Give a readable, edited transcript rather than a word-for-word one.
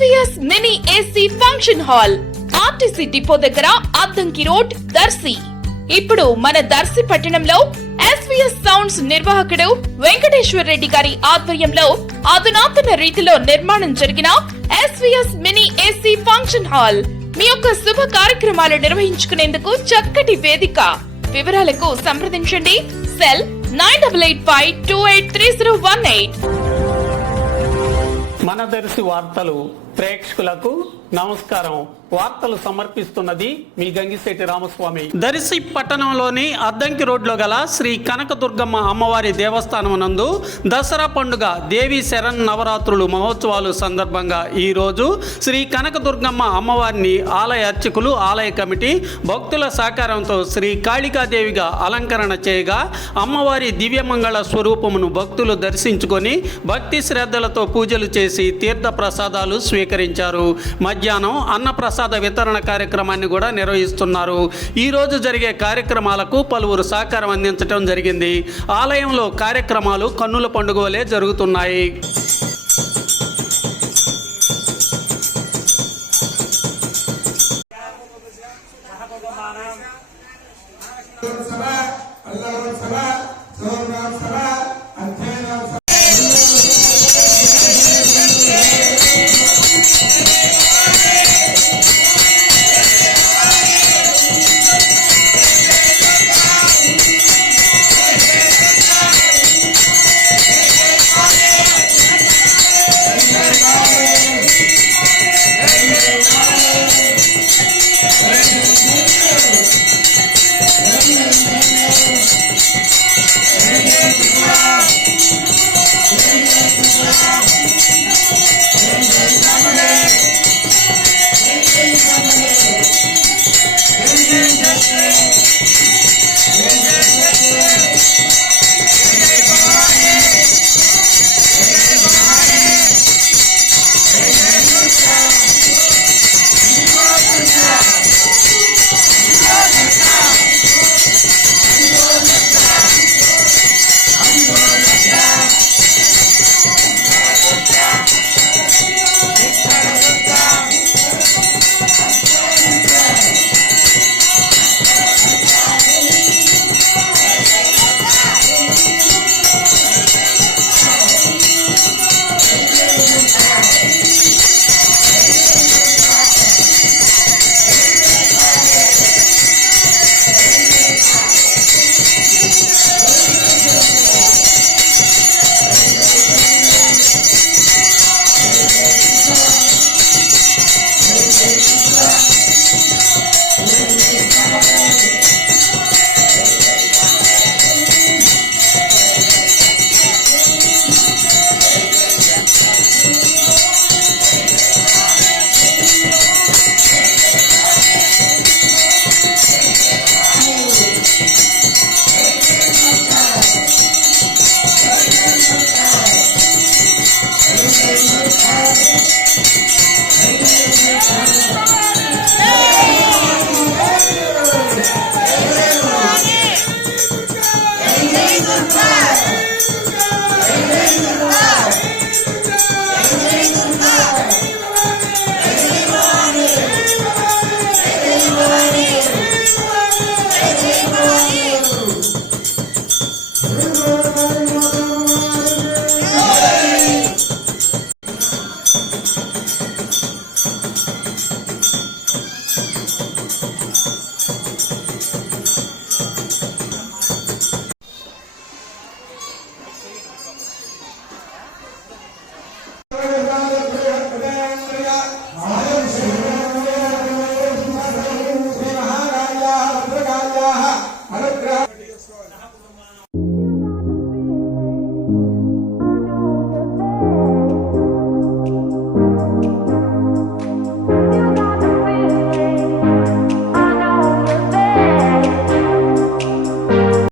SVS mini AC function hall RTC depot దగ్గర Addanki road, Darsi. ఇప్పుడు మన దర్శి పట్టణంలో ఎస్వీఎస్ సౌండ్స్ నిర్వాహకుడు వెంకటేశ్వర రెడ్డి గారి ఆధ్వర్యంలో అధునాతన రీతిలో నిర్మాణం జరిగిన SVS mini AC function hall మీ యొక్క శుభ కార్యక్రమాలు నిర్వహించుకునేందుకు చక్కటి వేదిక. వివరాలకు సంప్రదించండి. సెల్ 9885283018. మన దర్శి వార్తలు ప్రేక్షకులకు నమస్కారం. వార్తలు సమర్పిస్తున్నది మీ గంగిశెట్టి రామస్వామి. దర్శి పట్టణంలోని అద్దంకి రోడ్లో గల శ్రీ కనకదుర్గమ్మ అమ్మవారి దేవస్థానం నందు దసరా పండుగ దేవి శరణ్ నవరాత్రులు మహోత్సవాలు సందర్భంగా ఈరోజు శ్రీ కనకదుర్గమ్మ అమ్మవారిని ఆలయ అర్చకులు, ఆలయ కమిటీ భక్తుల సహకారంతో శ్రీ కాళికాదేవిగా అలంకరణ చేయగా అమ్మవారి దివ్యమంగళ స్వరూపమును భక్తులు దర్శించుకొని భక్తి శ్రద్ధలతో పూజలు చేసి తీర్థ ప్రసాదాలు స్వీకరించారు. మధ్యాహ్నం అన్నప్రసాద వితరణ కార్యక్రమాన్ని కూడా నిర్వహిస్తున్నారు. ఈ రోజు జరిగే కార్యక్రమాలకు పలువురు సహకారం అందించడం జరిగింది. ఆలయంలో కార్యక్రమాలు కన్నుల పండుగ వలె జరుగుతున్నాయి.